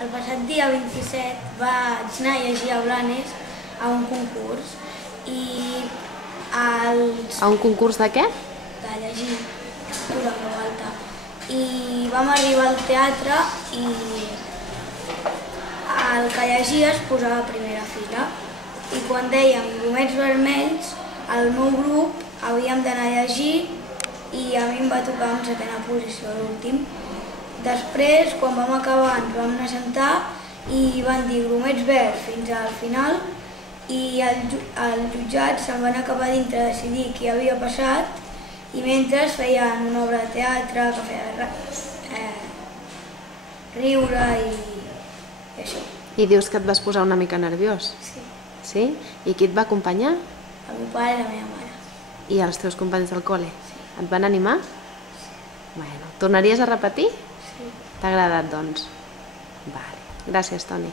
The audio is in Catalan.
El passat dia 27 vaig anar a llegir a Blanes a un concurs i A un concurs de què? de llegir lectura en veu alta. I vam arribar al teatre i el que llegia es posava a primera fila. I quan dèiem grumets vermells, el meu grup havíem d'anar a llegir i a mi em va tocar en setena posició, l'últim. Després, quan vam acabar, ens vam anar a sentar i van dir grumets verds fins al final i el jutjat se'n van acabar dintre a decidir qui havia passat i mentre feien una obra de teatre que feia riure i això. I dius que et vas posar una mica nerviós? Sí. Sí? I qui et va acompanyar? El meu pare i la meva mare. I els teus companys del col·le? Sí. Et van animar? Sí. Bueno, tornaries a repetir? Sí. T'ha agradat, doncs? Vale. Gràcies, Toni.